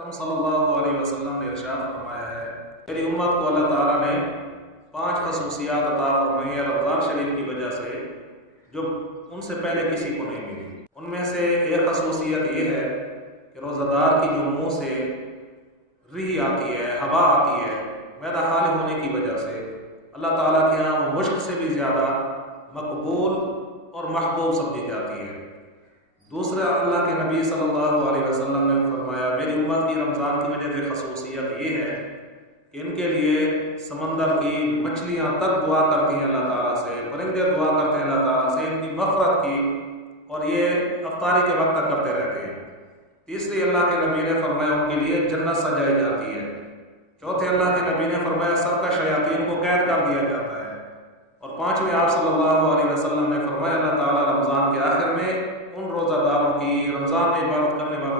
करम सल्लल्लाहु अलैहि वसल्लम ने इरशाद फरमाया है, मेरी उम्मत को अल्लाह ताला ने 5 खसूसियात अता फरमाई है रमज़ान शरीफ की वजह से, जो उनसे पहले किसी को नहीं मिली। उनमें से एक खसूसियत ये है कि रोज़ादार की जो मुँह से रीह आती है, हवा आती है, मैदा खाली होने की वजह से अल्लाह ताला के यहाँ वो मुश्क से भी ज़्यादा मकबूल और महबूब समझी जाती है। दूसरा, अल्लाह के नबी सल्लल्लाहु अलैहि वसल्लम ने फरमाया, मेरी उम्मत की रमज़ान की वजह से खसूसियत ये है कि इनके लिए समंदर की मछलियाँ तक दुआ करती हैं अल्लाह ताला से, परिंदे दुआ करते हैं अल्लाह ताला से इनकी मग़फ़रत की, और ये अफ्तारी के वक्त तक करते रहते हैं। तीसरी, अल्लाह के नबी ने फरमाया उनके लिए जन्नत सजाई जाती है। चौथे, अल्लाह के नबी ने फरमाया सबका शयातीन को कैद कर दिया जाता है। और पाँचवें, आप सल्लल्लाहु अलैहि वसल्लम ने फरमाया अल्लाह ताला रमज़ान के आखिर में उन रोज़ादारों की, रमज़ान में इबादत करने वालों